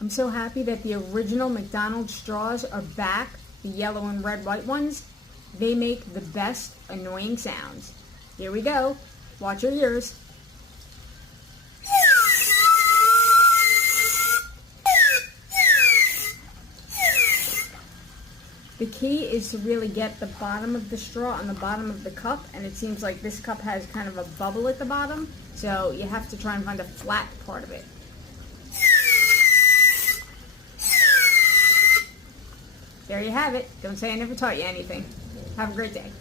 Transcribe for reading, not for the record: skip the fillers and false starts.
I'm so happy that the original McDonald's straws are back, the yellow and red white ones. They make the best annoying sounds. Here we go. Watch your ears. The key is to really get the bottom of the straw on the bottom of the cup, and it seems like this cup has kind of a bubble at the bottom, so you have to try and find a flat part of it. There you have it. Don't say I never taught you anything. Have a great day.